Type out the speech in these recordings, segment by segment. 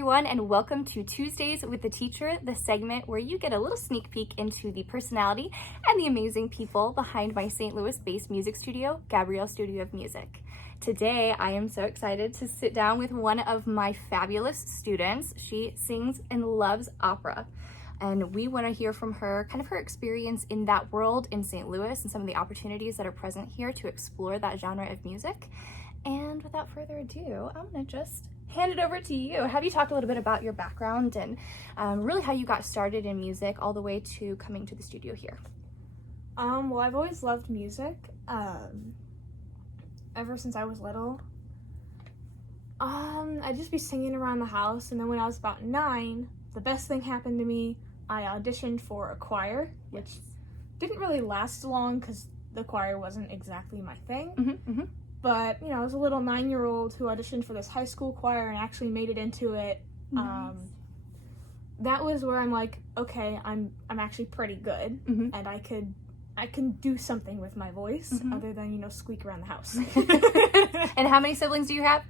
everyone, and welcome to Tuesdays with the Teacher, the segment where you get a little sneak peek into the personality and the amazing people behind my St. Louis-based music studio, Gabrielle Studio of Music. Today, I am so excited to sit down with one of my fabulous students. She sings and loves opera, and we want to hear from her, kind of her experience in that world in St. Louis and some of the opportunities that are present here to explore that genre of music. And without further ado, I'm going to just hand it over to you. Have you talked a little bit about your background and really how you got started in music all the way to coming to the studio here? Well, I've always loved music, ever since I was little. I'd just be singing around the house, and then when I was about 9, the best thing happened to me. I auditioned for a choir, which didn't really last long because the choir wasn't exactly my thing. But, you know, I was a little 9-year-old who auditioned for this high school choir and actually made it into it. Nice. That was where I'm like, okay, I'm actually pretty good, and I can do something with my voice other than, you know, squeak around the house. And how many siblings do you have?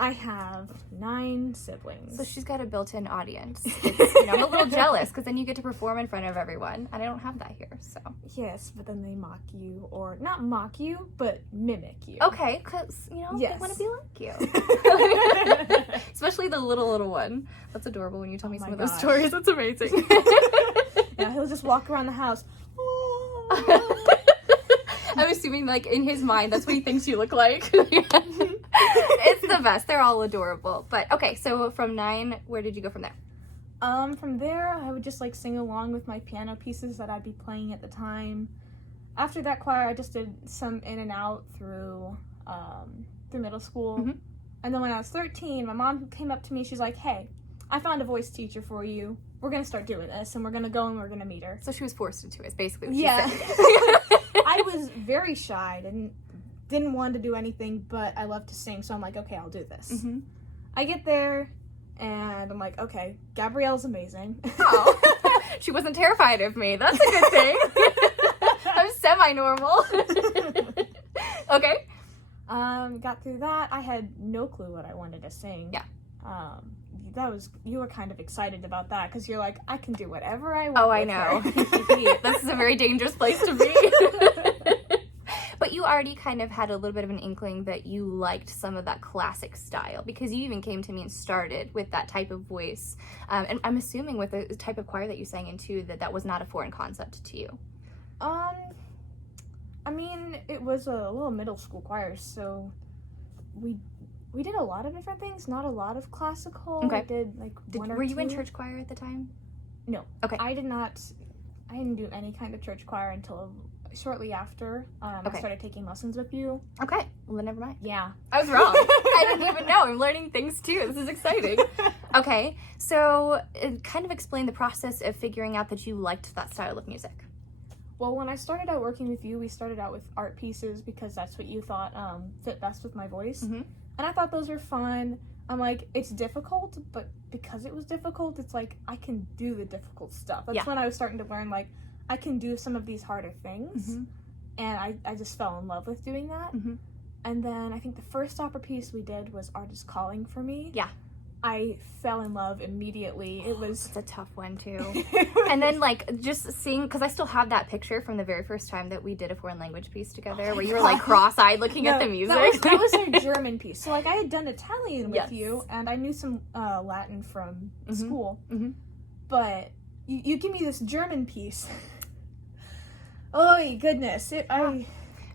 I have 9 siblings. So she's got a built-in audience. It's, you know, I'm a little jealous because then you get to perform in front of everyone, and I don't have that here, so. Yes, but then they mock you, or not mock you, but mimic you. Okay, because, you know, Yes. they want to be like you. Especially the little one. That's adorable when you tell me some of those stories. That's amazing. Yeah, he'll just walk around the house. I'm assuming, like, in his mind, that's what he thinks you look like. It's the best. They're all adorable. But, okay, so from 9, where did you go from there? From there, I would just, like, sing along with my piano pieces that I'd be playing at the time. After that choir, I just did some in and out through middle school. And then when I was 13, my mom came up to me. She's like, hey, I found a voice teacher for you. We're going to start doing this, and we're going to go and we're going to meet her. So she was forced into it, basically what she Yeah. said. I was very shy and didn't want to do anything, but I love to sing, so I'm like, okay, I'll do this. I get there, and I'm like, okay, Gabrielle's amazing. Oh, she wasn't terrified of me. That's a good thing. I'm semi-normal. Okay. Got through that. I had no clue what I wanted to sing. Yeah. You were kind of excited about that because you're like, I can do whatever I want. Oh, I know. This is a very dangerous place to be. But you already kind of had a little bit of an inkling that you liked some of that classic style because you even came to me and started with that type of voice. And I'm assuming with the type of choir that you sang in too, that was not a foreign concept to you. I mean, it was a little middle school choir, so we did a lot of different things, not a lot of classical. Okay. We did like one or Were you in two. church choir at the time? No. Okay. I didn't do any kind of church choir until shortly after I started taking lessons with you. Okay. Well, then never mind. Yeah. I was wrong. I didn't even know. I'm learning things too. This is exciting. Okay. So kind of explain the process of figuring out that you liked that style of music. Well, when I started out working with you, we started out with art pieces because that's what you thought fit best with my voice. And I thought those were fun. I'm like, it's difficult, but because it was difficult, it's like, I can do the difficult stuff. That's when I was starting to learn, like, I can do some of these harder things. And I just fell in love with doing that. And then I think the first opera piece we did was Art is Calling for Me. Yeah. I fell in love immediately. It was... It's a tough one, too. And then, like, just seeing... Because I still have that picture from the very first time that we did a foreign language piece together where you were, like, cross-eyed looking at the music. That was our German piece. So, like, I had done Italian with you, and I knew some Latin from school. But you give me this German piece. Oh, goodness. It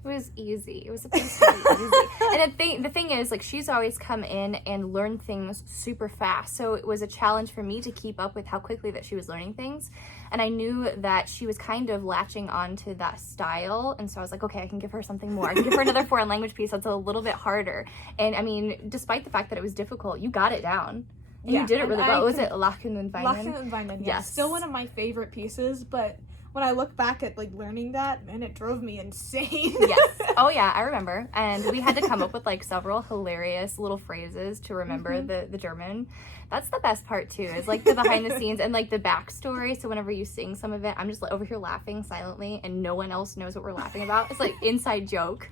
was easy. It was supposed to be easy. And the thing is, like, she's always come in and learned things super fast. So it was a challenge for me to keep up with how quickly that she was learning things. And I knew that she was kind of latching on to that style. And so I was like, okay, I can give her something more. I can give her another foreign language piece that's a little bit harder. And I mean, despite the fact that it was difficult, you got it down. And you did it really well. Was it Lachen und Weinen? Lachen und Weinen, yes. Still one of my favorite pieces, but... when I look back at, like, learning that, man, it drove me insane. Yes. Oh, yeah, I remember. And we had to come up with, like, several hilarious little phrases to remember the German. That's the best part, too, is, like, the behind the scenes and, like, the backstory. So whenever you sing some of it, I'm just, like, over here laughing silently, and no one else knows what we're laughing about. It's, like, inside joke.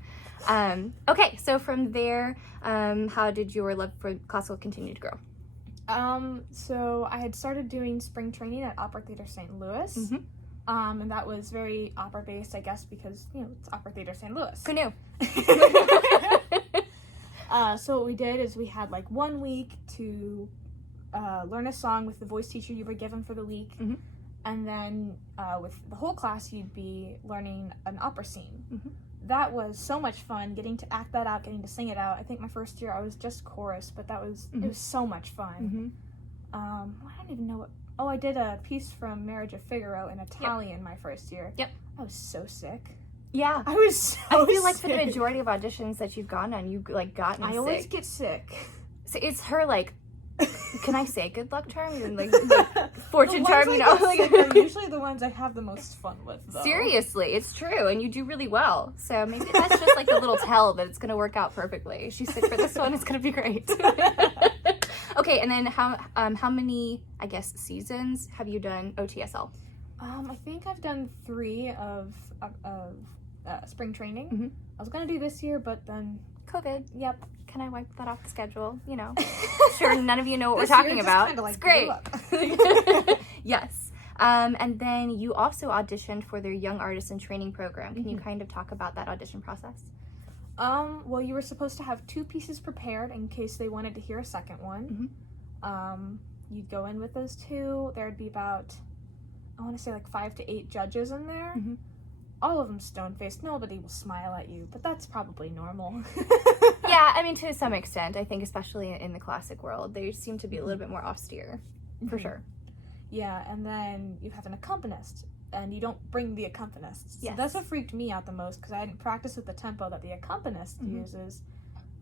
Okay, so from there, how did your love for classical continue to grow? So I had started doing spring training at Opera Theater St. Louis. Mm-hmm. And that was very opera-based, I guess, because, it's Opera Theater St. Louis. Who knew? So what we did is we had, 1 week to learn a song with the voice teacher you were given for the week. Mm-hmm. And then with the whole class, you'd be learning an opera scene. Mm-hmm. That was so much fun, getting to act that out, getting to sing it out. I think my first year I was just chorus, but it was so much fun. Mm-hmm. I don't even know what... Oh, I did a piece from Marriage of Figaro in Italian my first year. Yep. I was so sick. Yeah. I was so I feel like sick. for the majority of auditions that you've gone on, you've, gotten sick. I always get sick. So it's her, can I say good luck charm? And, fortune The charm, ones I get sick are usually the ones I have the most fun with, though. Seriously, it's true, and you do really well. So maybe that's just, a little tell that it's going to work out perfectly. She's sick for this one, it's going to be great. Okay, and then how many, I guess, seasons have you done OTSL? I think I've done 3 of spring training. Mm-hmm. I was going to do this year, but then... COVID. Yep. Can I wipe that off the schedule? Sure, none of you know what we're This year talking just about. kinda, It's great. blew up. Yes. And then you also auditioned for their Young Artists in Training program. Can you Mm-hmm. kind of talk about that audition process? Well, you were supposed to have 2 pieces prepared in case they wanted to hear a second one. Mm-hmm. You'd go in with those 2. There'd be about, I want to say 5 to 8 judges in there. Mm-hmm. All of them stone-faced. Nobody will smile at you, but that's probably normal. Yeah, I mean, to some extent, I think, especially in the classic world, they seem to be a little bit more austere, for sure. Yeah, and then you have an accompanist, and you don't bring the accompanist. So Yes. that's what freaked me out the most, because I hadn't practiced with the tempo that the accompanist uses.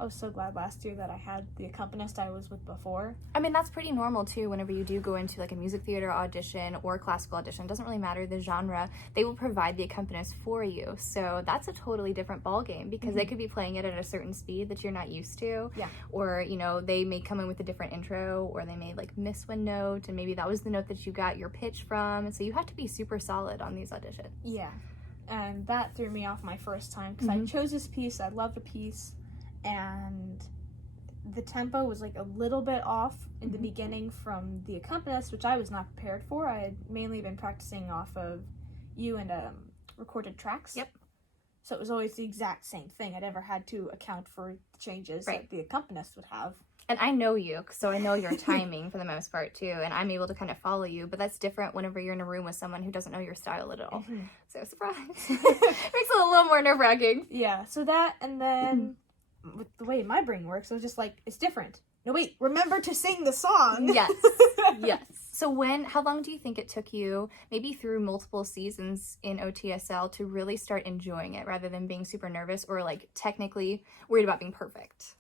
I was so glad last year that I had the accompanist I was with before. I mean, that's pretty normal, too, whenever you do go into, a music theater audition or classical audition. It doesn't really matter the genre. They will provide the accompanist for you. So that's a totally different ballgame, because they could be playing it at a certain speed that you're not used to. Yeah. Or, they may come in with a different intro, or they may, miss one note, and maybe that was the note that you got your pitch from. And so you have to be super solid on these auditions. Yeah. And that threw me off my first time, because I chose this piece, I loved the piece, and the tempo was a little bit off in the beginning from the accompanist, which I was not prepared for. I had mainly been practicing off of you and recorded tracks. Yep. So it was always the exact same thing. I never had to account for changes that the accompanist would have. And I know you, so I know your timing for the most part, too, and I'm able to kind of follow you, but that's different whenever you're in a room with someone who doesn't know your style at all. So, surprise. Makes it a little more nerve-wracking. Yeah, so that, and then with the way my brain works, I was just it's different. No, wait, remember to sing the song. Yes, yes. So how long do you think it took you, maybe through multiple seasons in OTSL, to really start enjoying it rather than being super nervous or technically worried about being perfect?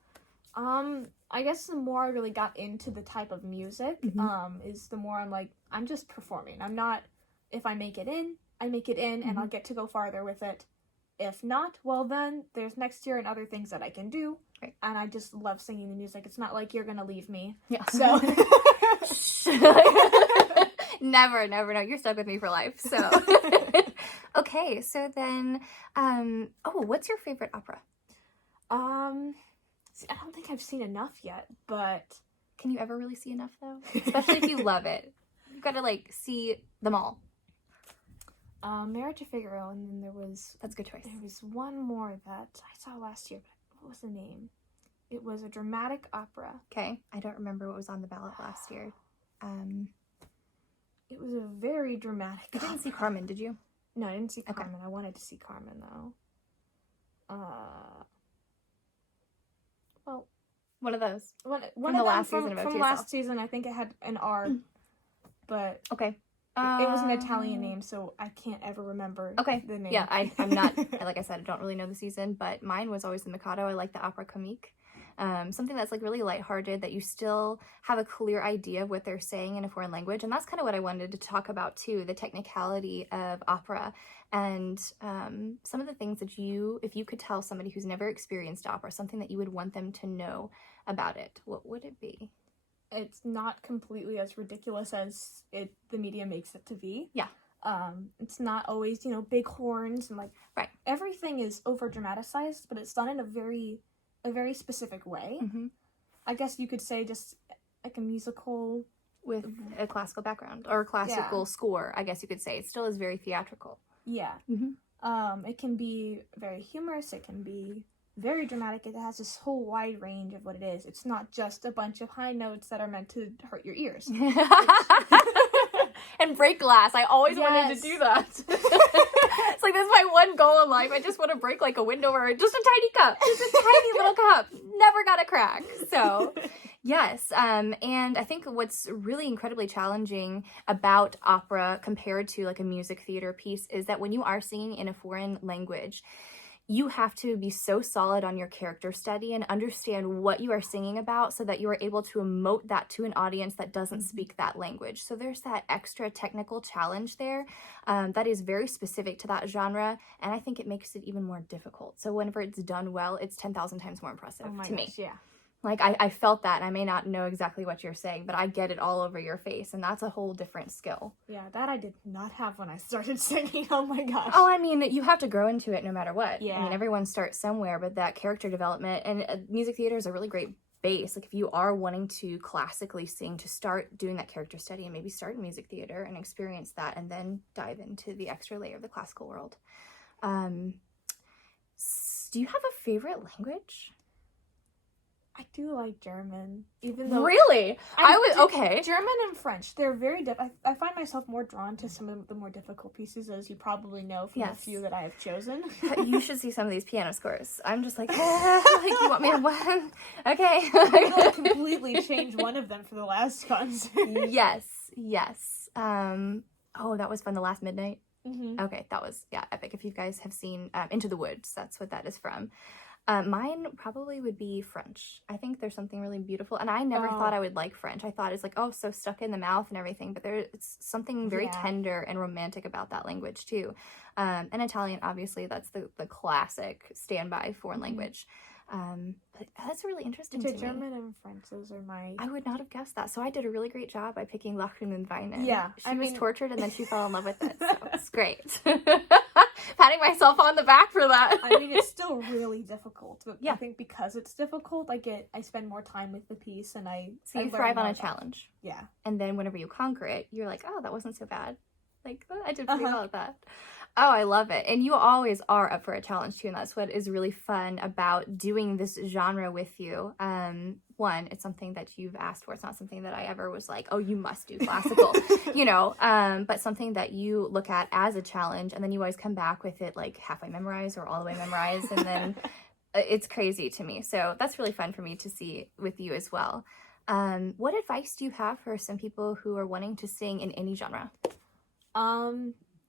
I guess the more I really got into the type of music, is the more I'm just performing. I'm not, if I make it in, I make it in, and I'll get to go farther with it. If not, well then, there's next year and other things that I can do. Right. And I just love singing the music. It's not like you're gonna leave me. Yeah. So. Never, no. You're stuck with me for life, so. Okay, so then, what's your favorite opera? See, I don't think I've seen enough yet, but... Can you ever really see enough, though? Especially if you love it. You've got to, see them all. Marriage of Figaro, and then there was... That's a good choice. There was one more that I saw last year, but what was the name? It was a dramatic opera. Okay. I don't remember what was on the ballot last year. It was a very dramatic You didn't see Carmen, did you? No, I didn't see Okay. Carmen. I wanted to see Carmen, though. Well... One of those. One From of the them last season of from OTSL. last season, I think it had an R, but Okay. it was an Italian name, so I can't ever remember the name. Yeah, I'm not, like I said, I don't really know the season, but mine was always the Mikado. I like the opera comique. Something that's really lighthearted, that you still have a clear idea of what they're saying in a foreign language. And that's kind of what I wanted to talk about too, the technicality of opera and some of the things that if you could tell somebody who's never experienced opera, something that you would want them to know about it, what would it be? It's not completely as ridiculous as the media makes it to be. Yeah. It's not always, big horns and right. Everything is over dramatized, but it's done in a very specific way. Mm-hmm. I guess you could say just like a musical with a classical background or classical score, I guess you could say. It still is very theatrical. Yeah. It can be very humorous. It can be very dramatic. It has this whole wide range of what it is. It's not just a bunch of high notes that are meant to hurt your ears. And break glass. I always wanted to do that. It's like, that's my one goal in life. I just want to break like a window or just a tiny cup. Just a tiny little cup. Never got a crack. So, yes. And I think what's really incredibly challenging about opera compared to like a music theater piece is that when you are singing in a foreign language, you have to be so solid on your character study and understand what you are singing about so that you are able to emote that to an audience that doesn't speak that language. So there's that extra technical challenge there that is very specific to that genre, and I think it makes it even more difficult. So whenever it's done well, it's 10,000 times more impressive to me. Yeah. Like, I felt that, and I may not know exactly what you're saying, but I get it all over your face, and that's a whole different skill. Yeah, that I did not have when I started singing. Oh my gosh. Oh, I mean, you have to grow into it no matter what. Yeah. I mean, everyone starts somewhere, but that character development, and music theater is a really great base. Like, if you are wanting to classically sing, to start doing that character study and maybe start in music theater and experience that, and then dive into the extra layer of the classical world. Do you have a favorite language? I do like German, even though... Really? Okay. German and French, they're very I find myself more drawn to some of the more difficult pieces, as you probably know from the few that I have chosen. You should see some of these piano scores. I'm just like, like, you want me to one? Okay. It'll completely change one of them for the last concert. Yes. Oh, that was fun, The Last Midnight. Mm-hmm. Okay, that was, epic. If you guys have seen Into the Woods, that's what that is from. Mine probably would be French. I think there's something really beautiful, and I never thought I would like French. I thought it's like, oh, so stuck in the mouth and everything, but it's something very tender and romantic about that language too. And Italian, obviously, that's the classic standby foreign language. But that's really interesting to me. German and French, those are my... I would not have guessed that. So I did a really great job by picking Lachen und Weinen. Yeah. She was tortured, and then she fell in love with it. So it's great. Patting myself on the back for that. I mean, it's still really difficult. But I think because it's difficult, I spend more time with the piece, and So you thrive on a challenge. Yeah. And then whenever you conquer it, you're like, oh, that wasn't so bad. Like, oh, I did pretty well at that. Oh, I love it. And you always are up for a challenge too, and that's what is really fun about doing this genre with you. One, it's something that you've asked for. It's not something that I ever was like, oh, you must do classical, but something that you look at as a challenge, and then you always come back with it like halfway memorized or all the way memorized, and then it's crazy to me. So that's really fun for me to see with you as well. What advice do you have for some people who are wanting to sing in any genre?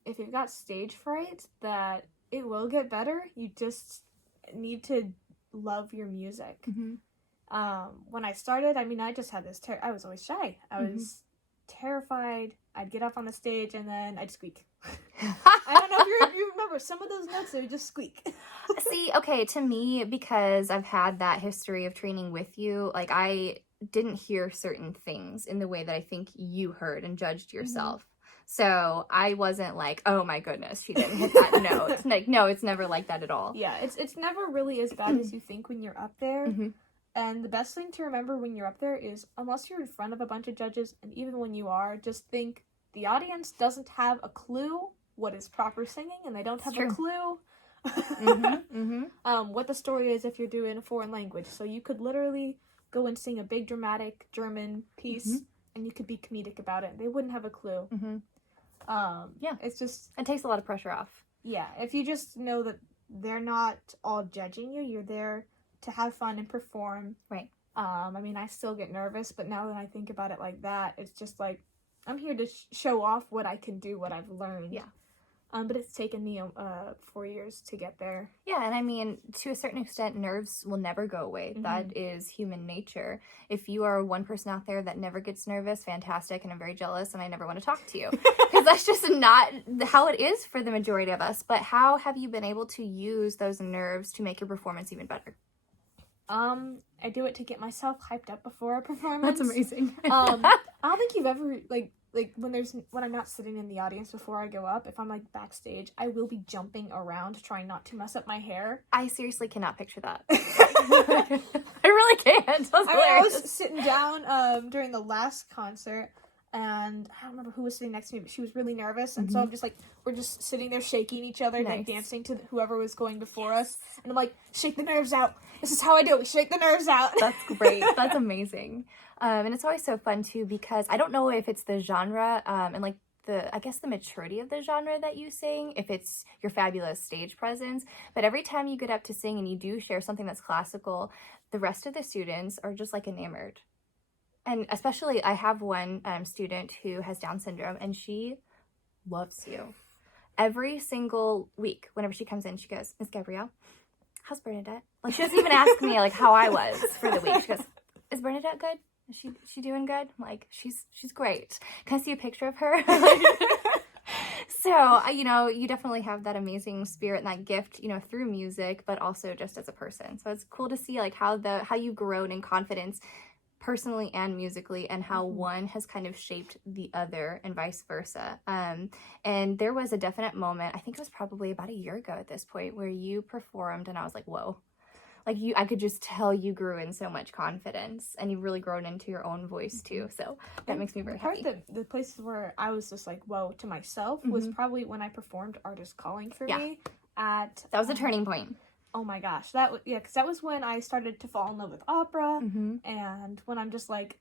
If you've got stage fright, that it will get better. You just need to love your music. Mm-hmm. When I started, I just had this I was always shy. I was terrified. I'd get up on the stage and then I'd squeak. I don't know if you remember some of those notes, they would just squeak. See, okay, to me, because I've had that history of training with you, like, I didn't hear certain things in the way that I think you heard and judged yourself. So I wasn't like, oh my goodness, she didn't hit that note. Like, no, it's never like that at all. Yeah, it's never really as bad as you think when you're up there. Mm-hmm. And the best thing to remember when you're up there is, unless you're in front of a bunch of judges, and even when you are, just think the audience doesn't have a clue what is proper singing, and they don't have a clue what the story is if you're doing a foreign language. So you could literally go and sing a big dramatic German piece, and you could be comedic about it. They wouldn't have a clue. It's just... It takes a lot of pressure off. Yeah, if you just know that they're not all judging you, you're there to have fun and perform. Right. I still get nervous, but now that I think about it like that, it's just like, I'm here to show off what I can do, what I've learned. Yeah. But it's taken me 4 years to get there. Yeah, and to a certain extent, nerves will never go away. That is human nature. If you are one person out there that never gets nervous, fantastic, and I'm very jealous, and I never want to talk to you. Because that's just not how it is for the majority of us. But how have you been able to use those nerves to make your performance even better? I do it to get myself hyped up before a performance. That's amazing. I don't think you've ever, like when I'm not sitting in the audience before I go up, if I'm like backstage, I will be jumping around trying not to mess up my hair. I seriously cannot picture that. I really can't. I was sitting down during the last concert, and I don't remember who was sitting next to me, but she was really nervous, and so I'm just like, we're just sitting there shaking each other, like dancing to whoever was going before us, and I'm like, shake the nerves out. This is how I do it. We shake the nerves out. That's great. That's amazing. And it's always so fun too, because I don't know if it's the genre and like I guess the maturity of the genre that you sing, if it's your fabulous stage presence, but every time you get up to sing and you do share something that's classical, the rest of the students are just like enamored. And especially I have one student who has Down syndrome, and she loves you. Every single week, whenever she comes in, she goes, Miss Gabrielle, how's Bernadette? Like, she doesn't even ask me like how I was for the week. She goes, is Bernadette good? Is she doing good? I'm like, she's great. Can I see a picture of her? So, you know, you definitely have that amazing spirit and that gift, you know, through music, but also just as a person. So it's cool to see like how you've grown in confidence personally and musically, and how one has kind of shaped the other and vice versa. And there was a definite moment, I think it was probably about a year ago at this point, where you performed and I was like, whoa. Like I could just tell you grew in so much confidence, and you've really grown into your own voice too. So that makes me very happy. The places where I was just like, whoa, to myself was probably when I performed Artist Calling for me that was a turning point. Oh my gosh, because that was when I started to fall in love with opera, and when I'm just like,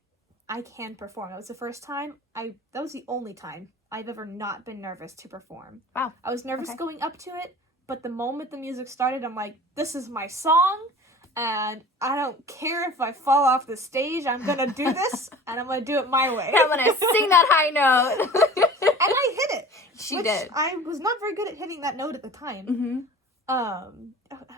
I can perform. That was the first time that was the only time I've ever not been nervous to perform. Wow. I was nervous going up to it, but the moment the music started, I'm like, this is my song, and I don't care if I fall off the stage, I'm gonna do this, and I'm gonna do it my way. I'm gonna sing that high note. And I hit it. She did. I was not very good at hitting that note at the time. I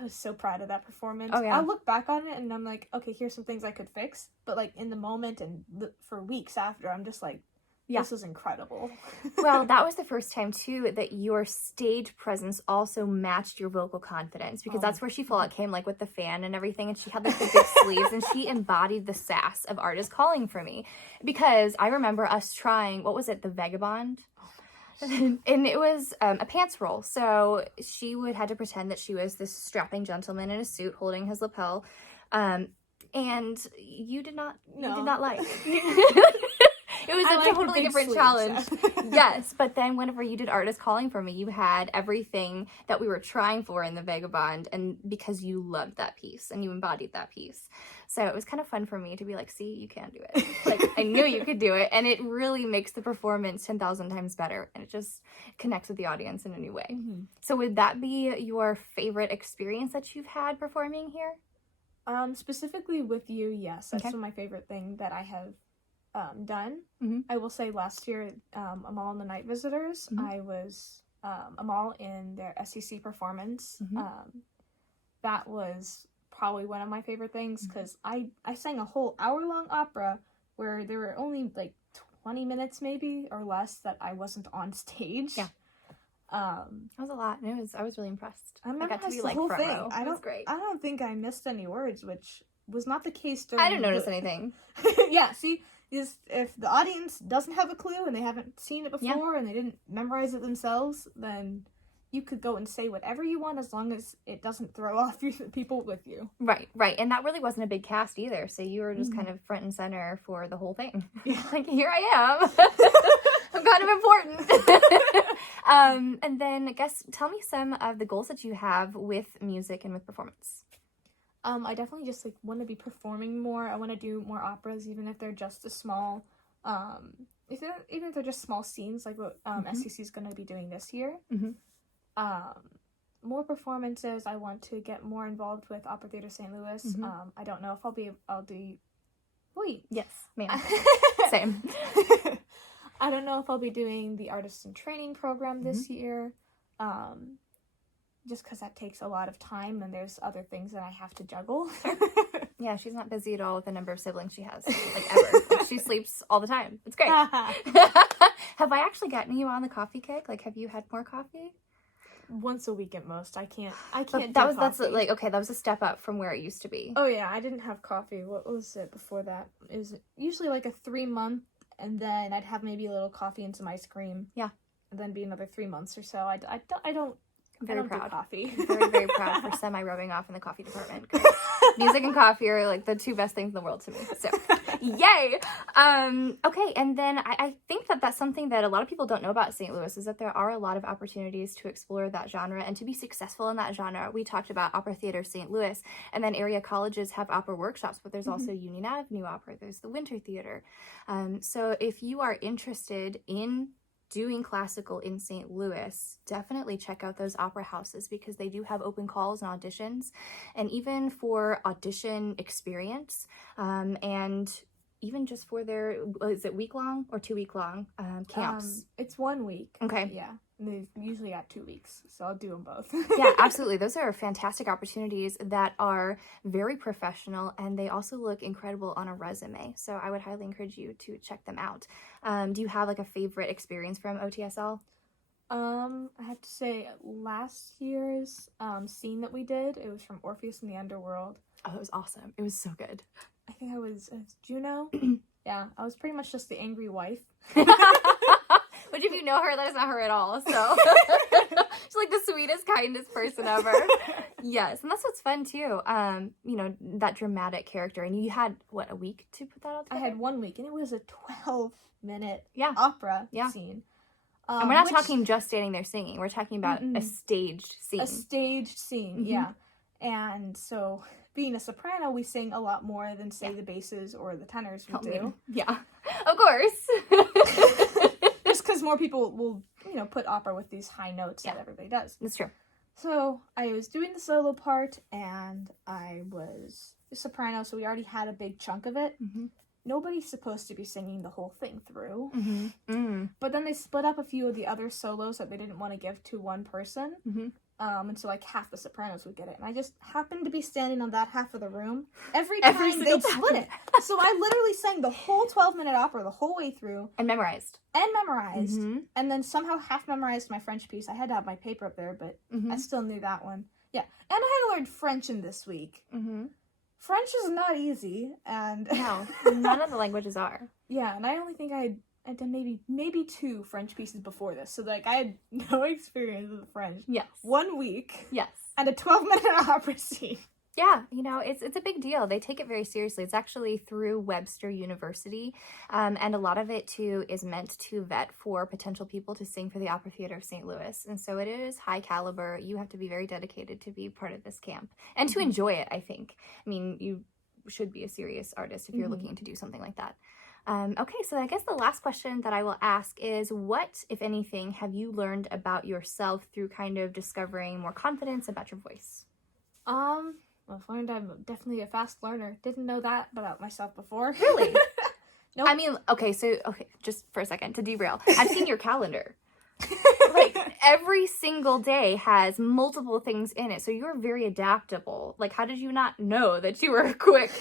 was so proud of that performance. Oh, yeah. I look back on it and I'm like, okay, here's some things I could fix. But like in the moment and for weeks after, I'm just like, this is incredible. Well, that was the first time too that your stage presence also matched your vocal confidence, because that's where she full out came, like with the fan and everything, and she had like the big sleeves, and she embodied the sass of Artist Calling for me, because I remember us trying, what was it, the Vagabond? And it was a pants roll, so she had to pretend that she was this strapping gentleman in a suit holding his lapel, and you did not like. It was a totally different challenge. Yes, but then whenever you did Artist Calling for me, you had everything that we were trying for in the Vagabond, and because you loved that piece and you embodied that piece. So it was kind of fun for me to be like, see, you can do it. Like, I knew you could do it, and it really makes the performance 10,000 times better, and it just connects with the audience in a new way. So would that be your favorite experience that you've had performing here? Specifically with you, yes. That's my favorite thing that I have done. I will say last year, Amahl and the Night Visitors, I was Amahl in their SEC performance. That was probably one of my favorite things, because I sang a whole hour-long opera where there were only like 20 minutes maybe or less that I wasn't on stage. That was a lot, and I was really impressed. I got to be like front row. It was great. I don't think I missed any words, which was not the case during I didn't notice anything. Yeah, see, if the audience doesn't have a clue and they haven't seen it before and they didn't memorize it themselves, then you could go and say whatever you want as long as it doesn't throw off the people with you. Right. And that really wasn't a big cast either, so you were just kind of front and center for the whole thing. Like, here I am. I'm kind of important. And then, I guess, tell me some of the goals that you have with music and with performance. I definitely just like want to be performing more. I want to do more operas, even if they're just a small, even if they're just small scenes, like what SCC is going to be doing this year. More performances. I want to get more involved with Opera Theater St. Louis. I don't know if I'll do. Wait. Yes, ma'am. Same. I don't know if I'll be doing the artist in training program this year. Just because that takes a lot of time and there's other things that I have to juggle. Yeah, she's not busy at all with the number of siblings she has, like ever. Like, she sleeps all the time. It's great. Have I actually gotten you on the coffee kick? Like, have you had more coffee? Once a week at most. I can't. That's like, okay, that was a step up from where it used to be. Oh yeah, I didn't have coffee. What was it before that? It was usually like a 3-month and then I'd have maybe a little coffee and some ice cream. Yeah. And then be another 3 months or so. I don't Very do proud. coffee. Very, very proud for semi-rubbing off in the coffee department. 'Cause music and coffee are like the two best things in the world to me. So, yay! Okay, and then I think that that's something that a lot of people don't know about St. Louis, is that there are a lot of opportunities to explore that genre and to be successful in that genre. We talked about Opera Theater St. Louis, and then area colleges have opera workshops, but there's also Union Avenue Opera, there's the Winter Theater. So if you are interested in doing classical in St. Louis, definitely check out those opera houses because they do have open calls and auditions, and even for audition experience, and even just for their, is it week-long or 2-week-long camps? It's 1 week. Okay. Yeah. And they've usually got 2 weeks, so I'll do them both. Yeah, absolutely. Those are fantastic opportunities that are very professional, and they also look incredible on a resume. So I would highly encourage you to check them out. Do you have like a favorite experience from OTSL? I have to say, last year's scene that we did, it was from Orpheus in the Underworld. Oh, it was awesome. It was so good. I think I was Juno. Yeah, I was pretty much just the angry wife. Which, if you know her, that is not her at all. So she's like the sweetest, kindest person ever. Yes, and that's what's fun too. You know, that dramatic character. And you had what, a week to put that all together? I had 1 week, and it was a 12-minute opera scene. And we're not talking just standing there singing. We're talking about a staged scene. A staged scene, yeah. And so, being a soprano, we sing a lot more than, say, the basses or the tenors would do. Yeah, of course. Just because more people will, you know, put opera with these high notes that everybody does. That's true. So, I was doing the solo part, and I was a soprano, so we already had a big chunk of it. Nobody's supposed to be singing the whole thing through. But then they split up a few of the other solos that they didn't want to give to one person. And so, like, half the sopranos would get it. And I just happened to be standing on that half of the room every time they split it. So I literally sang the whole 12-minute opera the whole way through. And memorized. And then somehow half memorized my French piece. I had to have my paper up there, but I still knew that one. Yeah. And I had to learn French in this week. French is not easy. And no, none of the languages are. Yeah, and I only think I'd done maybe 2 French pieces before this, so like I had no experience with French. Yes. 1 week. Yes. And a 12-minute opera scene. Yeah, you know, it's a big deal. They take it very seriously. It's actually through Webster University, and a lot of it, too, is meant to vet for potential people to sing for the Opera Theater of St. Louis. And so it is high caliber. You have to be very dedicated to be part of this camp and to enjoy it, I think. I mean, you should be a serious artist if you're looking to do something like that. Okay, so I guess the last question that I will ask is, what, if anything, have you learned about yourself through kind of discovering more confidence about your voice? Well, I've learned I'm definitely a fast learner. Didn't know that about myself before. Really? Nope. I mean, okay, just for a second, to derail. I've seen your calendar. Like, every single day has multiple things in it, so you're very adaptable. Like, how did you not know that you were a quick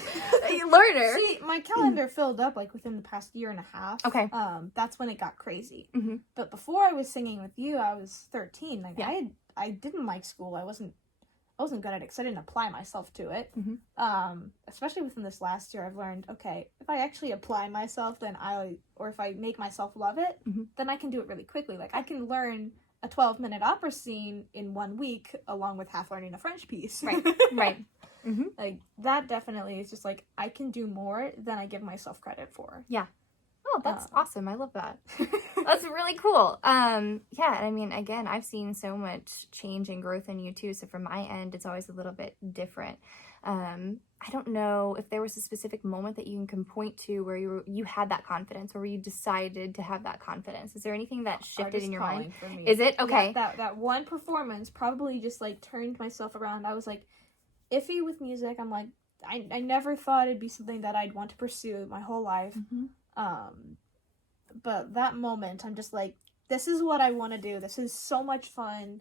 learner? See, my calendar filled up, like, within the past year and a half. Okay. That's when it got crazy. But before I was singing with you, I was 13. Like, I didn't like school. I wasn't good at it because I didn't apply myself to it. Especially within this last year, I've learned, okay, if I actually apply myself, or if I make myself love it, then I can do it really quickly. Like, I can learn a 12-minute opera scene in 1 week, along with half learning a French piece. Right. Like, that definitely is just, like, I can do more than I give myself credit for. Yeah. Oh, that's awesome. I love that. That's really cool. Yeah, I mean, again, I've seen so much change and growth in you too. So from my end, it's always a little bit different. I don't know if there was a specific moment that you can point to where you had that confidence, or where you decided to have that confidence. Is there anything that shifted in your mind? For me. Is it? Okay. Yeah, that one performance probably just, like, turned myself around. I was, like, iffy with music. I'm like, I never thought it'd be something that I'd want to pursue my whole life. But that moment, I'm just like, this is what I want to do. This is so much fun.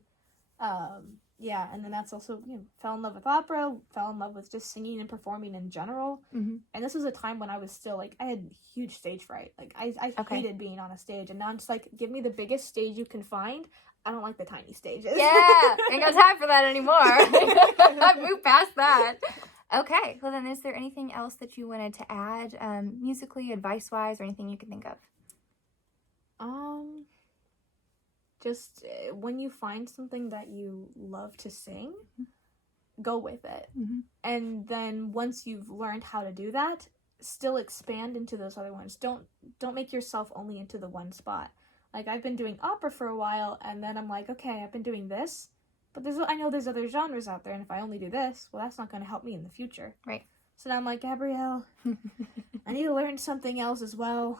Yeah, and then that's also, you know, fell in love with opera, fell in love with just singing and performing in general. And this was a time when I was still, like, I had huge stage fright. Like, I hated being on a stage, and now I'm just like, give me the biggest stage you can find. I don't like the tiny stages. Yeah, ain't got time for that anymore. I've moved past that. Okay, well then, is there anything else that you wanted to add, musically, advice-wise, or anything you can think of? Just when you find something that you love to sing, go with it. And then once you've learned how to do that, still expand into those other ones. Don't make yourself only into the one spot. Like, I've been doing opera for a while, and then I'm like, okay, I've been doing this, but I know there's other genres out there, and if I only do this, well, that's not going to help me in the future. Right. So now I'm like, Gabrielle, I need to learn something else as well.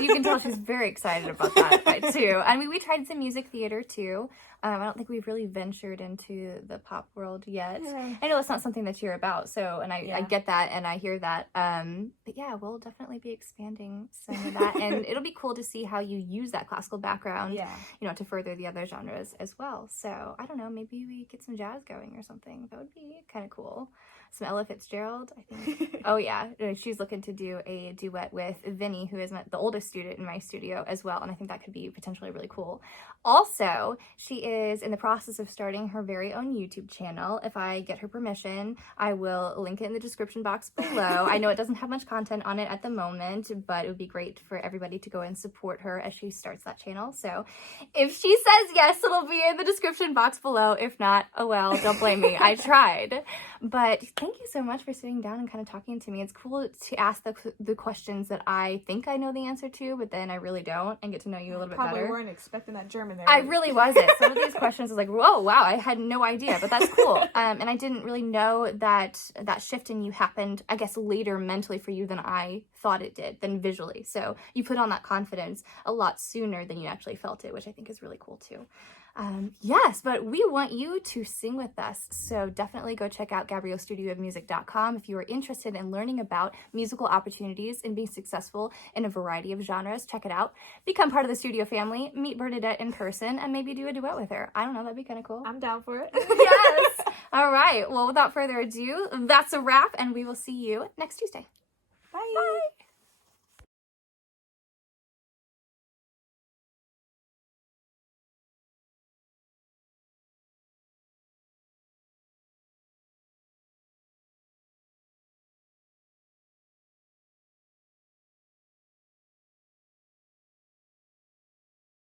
You can tell she's very excited about that, too. I mean, we tried some music theater, too. I don't think we've really ventured into the pop world yet. Yeah. I know it's not something that you're about, so, and I get that, and I hear that. But yeah, we'll definitely be expanding some of that, and it'll be cool to see how you use that classical background, to further the other genres as well. So, I don't know, maybe we get some jazz going or something. That would be kind of cool. Some Ella Fitzgerald, I think. Oh, yeah. She's looking to do a duet with Vinny, who is the oldest student in my studio as well, and I think that could be potentially really cool. Also, she is in the process of starting her very own YouTube channel. If I get her permission, I will link it in the description box below. I know it doesn't have much content on it at the moment, but it would be great for everybody to go and support her as she starts that channel. So if she says yes, it'll be in the description box below. If not, oh well, don't blame me. I tried. But thank you so much for sitting down and kind of talking to me. It's cool to ask the questions that I think I know the answer to, but then I really don't, and get to know you a little bit better. Probably weren't expecting that German there. I really wasn't. Some of these questions was like, whoa, wow, I had no idea, but that's cool. And I didn't really know that shift in you happened, I guess, later mentally for you than I thought it did, than visually. So you put on that confidence a lot sooner than you actually felt it, which I think is really cool too. Yes, but we want you to sing with us, so definitely go check out GabrielleStudioofMusic.com if you are interested in learning about musical opportunities and being successful in a variety of genres. Check it out. Become part of the studio family, meet Bernadette in person, and maybe do a duet with her. I don't know, that'd be kind of cool. I'm down for it. Yes! All right, well, without further ado, that's a wrap, and we will see you next Tuesday. Bye! Bye!